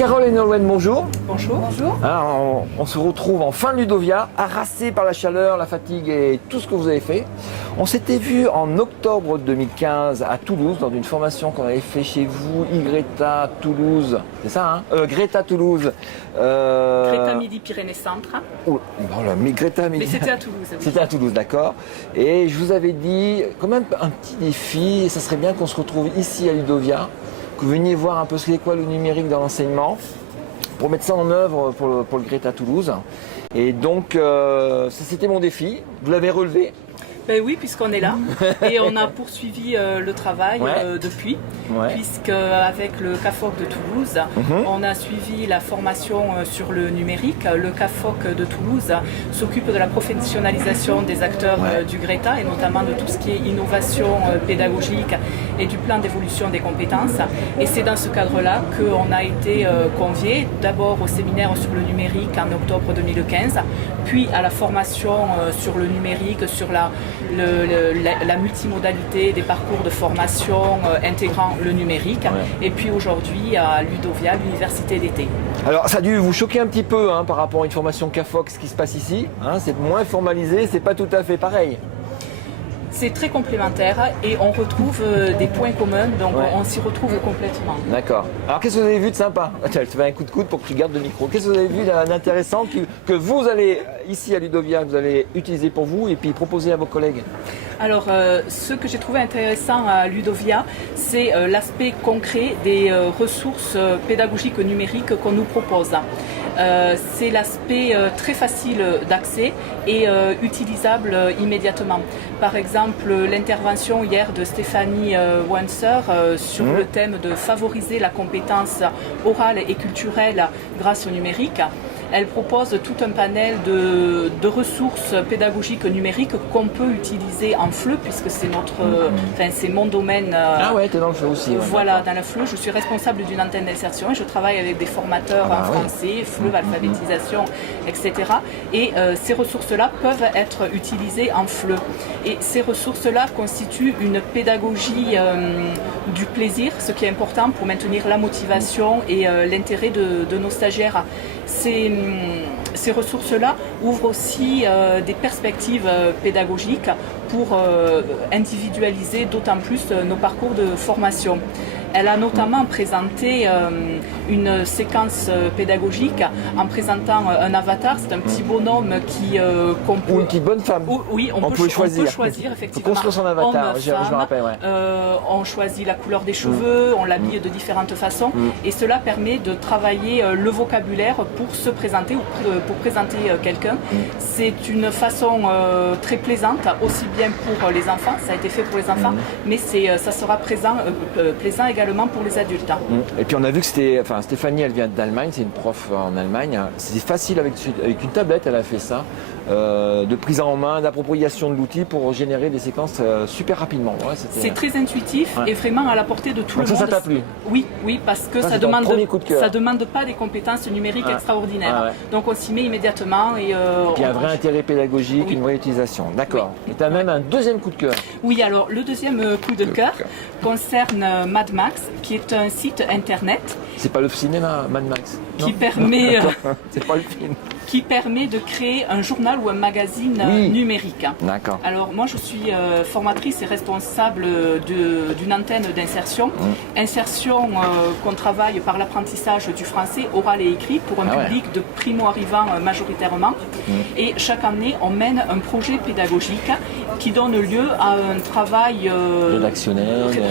Carole et Nolwenn, bonjour. Bonjour. Bonjour. Alors, on se retrouve en fin de Ludovia, harassés par la chaleur, la fatigue et tout ce que vous avez fait. On s'était vu en octobre 2015 à Toulouse, dans une formation qu'on avait fait chez vous, Greta Toulouse. C'est ça, hein Greta Toulouse. Greta Midi-Pyrénées Centre. Oh, voilà, mais Greta Midi. Mais c'était à Toulouse. Oui. C'était à Toulouse, d'accord. Et je vous avais dit, quand même un petit défi, et ça serait bien qu'on se retrouve ici à Ludovia, que vous veniez voir un peu ce qu'est quoi le numérique dans l'enseignement, pour mettre ça en œuvre pour le Greta Toulouse. Et donc, ça c'était mon défi. Vous l'avez relevé. Ben oui, puisqu'on est là et on a poursuivi le travail depuis, puisque avec le CAFOC de Toulouse, on a suivi la formation sur le numérique. Le CAFOC de Toulouse s'occupe de la professionnalisation des acteurs du Greta et notamment de tout ce qui est innovation pédagogique et du plan d'évolution des compétences. Et c'est dans ce cadre-là qu'on a été conviés d'abord au séminaire sur le numérique en octobre 2015, puis à la formation sur le numérique, sur la multimodalité des parcours de formation intégrant le numérique, et puis aujourd'hui à Ludovia, l'université d'été. Alors ça a dû vous choquer un petit peu par rapport à une formation CAFOC, ce qui se passe ici, c'est moins formalisé, c'est pas tout à fait pareil. C'est très complémentaire et on retrouve des points communs, donc on s'y retrouve complètement. D'accord. Alors qu'est-ce que vous avez vu de sympa? Je te fais un coup de coude pour que tu gardes le micro. Qu'est-ce que vous avez vu d'intéressant que vous allez, ici à Ludovia, vous allez utiliser pour vous et puis proposer à vos collègues? Alors, ce que j'ai trouvé intéressant à Ludovia, c'est l'aspect concret des ressources pédagogiques numériques qu'on nous propose. C'est l'aspect très facile d'accès et utilisable immédiatement. Par exemple, l'intervention hier de Stéphanie Wanser sur le thème de favoriser la compétence orale et culturelle grâce au numérique. Elle propose tout un panel de ressources pédagogiques numériques qu'on peut utiliser en FLE, puisque c'est c'est mon domaine. Ah ouais, tu es dans le FLE aussi. Voilà, dans le FLE, je suis responsable d'une antenne d'insertion et je travaille avec des formateurs en français, FLE, alphabétisation, etc. Et ces ressources-là peuvent être utilisées en FLE. Et ces ressources-là constituent une pédagogie du plaisir, ce qui est important pour maintenir la motivation et l'intérêt de nos stagiaires. Ces ressources-là ouvrent aussi des perspectives pédagogiques pour individualiser d'autant plus nos parcours de formation. Elle a notamment présenté une séquence pédagogique en présentant un avatar, c'est un petit bonhomme qu'on peut... Ou une petite bonne femme. Oui, on peut choisir effectivement. On construit son avatar, je me rappelle. On choisit la couleur des cheveux, on l'habille de différentes façons et cela permet de travailler le vocabulaire pour se présenter ou pour présenter quelqu'un. C'est une façon très plaisante, aussi bien pour les enfants, ça a été fait pour les enfants, mais ça sera plaisant également pour les adultes. Et puis on a vu que Stéphanie, elle vient d'Allemagne, c'est une prof en Allemagne. C'était facile avec une tablette, elle a fait ça, de prise en main, d'appropriation de l'outil pour générer des séquences super rapidement. C'est très intuitif et vraiment à la portée de tout le monde. Ça t'a plu? Oui, parce que ça demande pas des compétences numériques extraordinaires. Donc on s'y met immédiatement. Et puis un vrai intérêt pédagogique, une vraie utilisation. D'accord. Et tu as même un deuxième coup de cœur. Oui, alors le deuxième coup de cœur concerne Mad Max, qui est un site internet. C'est pas le cinéma, Mad Max. Qui permet. C'est pas le film. Qui permet de créer un journal ou un magazine numérique. D'accord. Alors moi je suis formatrice et responsable d'une antenne d'insertion. Insertion qu'on travaille par l'apprentissage du français oral et écrit pour un public de primo-arrivants majoritairement. Et chaque année on mène un projet pédagogique qui donne lieu à un travail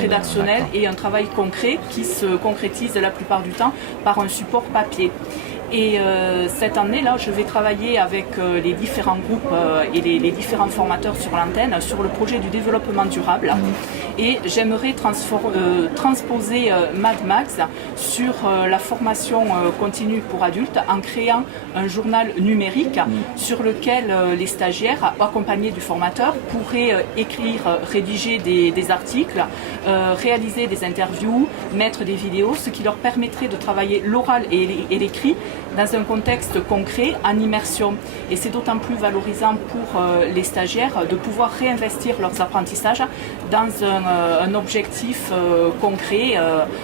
rédactionnel et un travail concret qui se concrétise la plupart du temps par un support papier. Et cette année-là, je vais travailler avec les différents groupes et les différents formateurs sur l'antenne sur le projet du développement durable. Et j'aimerais transposer Mad Max sur la formation continue pour adultes en créant un journal numérique sur lequel les stagiaires, accompagnés du formateur, pourraient écrire, rédiger des articles, réaliser des interviews, mettre des vidéos, ce qui leur permettrait de travailler l'oral et l'écrit dans un contexte concret, en immersion. Et c'est d'autant plus valorisant pour les stagiaires de pouvoir réinvestir leurs apprentissages dans un objectif concret,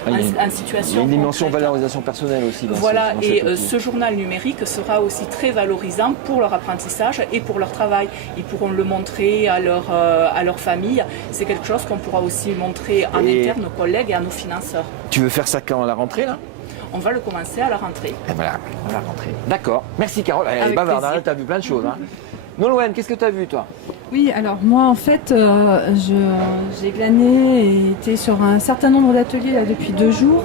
en situation Il y a une dimension concrète. valorisation personnelle aussi. Voilà, et ce journal numérique sera aussi très valorisant pour leur apprentissage et pour leur travail. Ils pourront le montrer à leur famille. C'est quelque chose qu'on pourra aussi montrer en interne aux collègues et à nos financeurs. Tu veux faire ça quand à la rentrée là? On va le commencer à la rentrée. Et voilà, à la rentrée. D'accord. Merci Carole. Elle est Avec bavarde, plaisir. tu as vu plein de choses. Hein. Nolwenn, qu'est-ce que tu as vu toi? Oui, alors moi en fait, j'ai glané et été sur un certain nombre d'ateliers là, depuis 2 jours.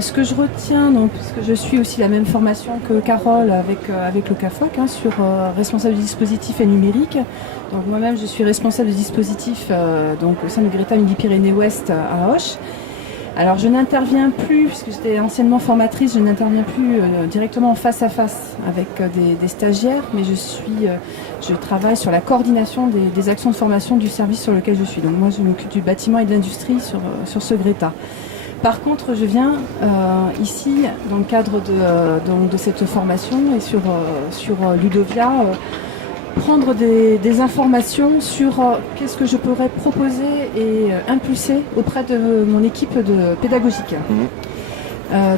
Ce que je retiens, donc, puisque je suis aussi la même formation que Carole avec le CAFOC, hein, sur responsable du dispositif et numérique. Donc moi-même je suis responsable du dispositif donc, au sein du GRETA Midi-Pyrénées-Ouest à Auch. Alors je n'interviens plus, puisque j'étais anciennement formatrice, je n'interviens plus directement en face à face avec des stagiaires, mais je travaille sur la coordination des actions de formation du service sur lequel je suis. Donc moi je m'occupe du bâtiment et de l'industrie sur ce GRETA. Par contre, je viens ici, dans le cadre de cette formation et sur Ludovia, prendre des informations sur qu'est-ce que je pourrais proposer et impulser auprès de mon équipe pédagogique.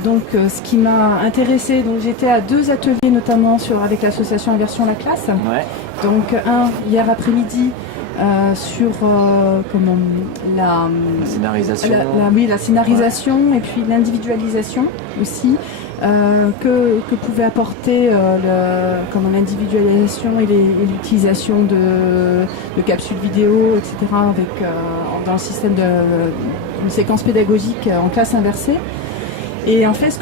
Donc, ce qui m'a intéressée, donc j'étais à 2 ateliers notamment avec l'association Inversion la classe. Ouais. Donc un hier après-midi sur la scénarisation. La scénarisation et puis l'individualisation aussi. Que pouvait apporter l'individualisation et l'utilisation de capsules vidéo, etc. dans le système d'une séquence pédagogique en classe inversée. Et en fait, ce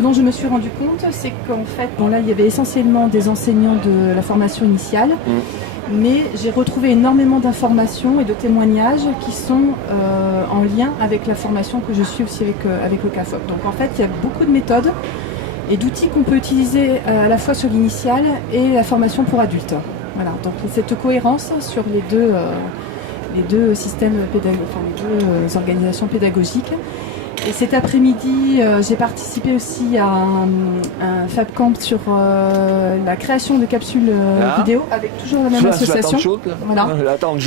dont je me suis rendu compte, c'est qu'en fait, là, il y avait essentiellement des enseignants de la formation initiale. Mais j'ai retrouvé énormément d'informations et de témoignages qui sont en lien avec la formation que je suis aussi avec le CAFOC. Donc en fait, il y a beaucoup de méthodes et d'outils qu'on peut utiliser à la fois sur l'initiale et la formation pour adultes. Voilà, donc cette cohérence sur les deux systèmes pédagogiques, les deux organisations pédagogiques. Et cet après-midi, j'ai participé aussi à un Fab Camp sur la création de capsules vidéo avec toujours la même association.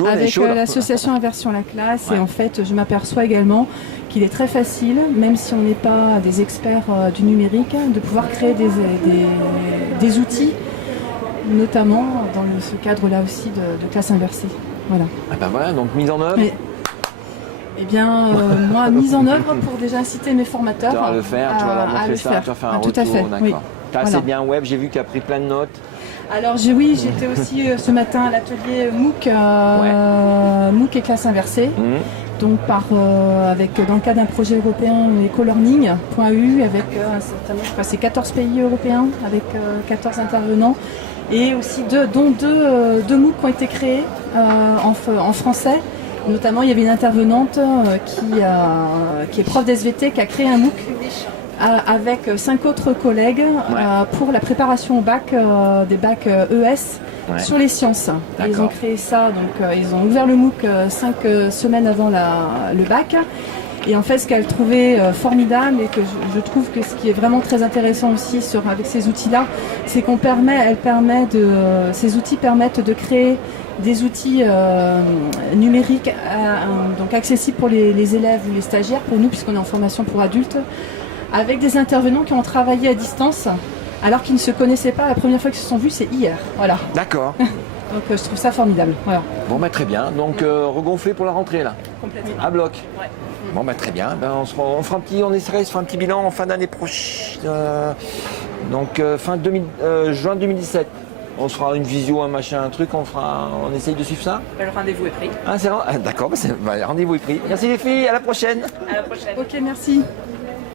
Avec l'association Inversion la classe. Ouais. Et en fait, je m'aperçois également qu'il est très facile, même si on n'est pas des experts du numérique, de pouvoir créer des outils, notamment dans ce cadre-là aussi de classe inversée. Voilà. Ah ben voilà, donc mise en œuvre. Eh bien, moi, mise en œuvre pour déjà inciter mes formateurs tu vas le faire, tu vas leur montrer ça, tu vas faire un retour. Tout à fait, oui. Tu as assez bien web, j'ai vu que tu as pris plein de notes. Alors j'étais aussi ce matin à l'atelier MOOC, MOOC et classe inversée. Donc dans le cadre d'un projet européen ecolearning.eu avec c'est 14 pays européens avec 14 intervenants et aussi dont deux MOOC qui ont été créés en français. Notamment, il y avait une intervenante qui est prof d'SVT qui a créé un MOOC avec 5 autres collègues pour la préparation au bac, des bacs ES sur les sciences. Ils ont créé ça, donc ils ont ouvert le MOOC 5 semaines avant le bac. Et en fait, ce qu'elle trouvait formidable et que je trouve que ce qui est vraiment très intéressant aussi avec ces outils-là, c'est ces outils permettent de créer des outils numériques donc accessibles pour les élèves ou les stagiaires, pour nous, puisqu'on est en formation pour adultes, avec des intervenants qui ont travaillé à distance alors qu'ils ne se connaissaient pas. La première fois qu'ils se sont vus, c'est hier. Voilà. D'accord. Donc je trouve ça formidable. Voilà. Bon, très bien. Donc regonflé pour la rentrée là. Complètement. À bloc. Ouais. Bon, très bien. On fera un petit bilan en fin d'année prochaine. Donc juin 2017. On se fera une visio, un machin, un truc, on essaye de suivre ça. Le rendez-vous est pris. D'accord, rendez-vous est pris. Merci les filles, à la prochaine. À la prochaine. Ok, merci.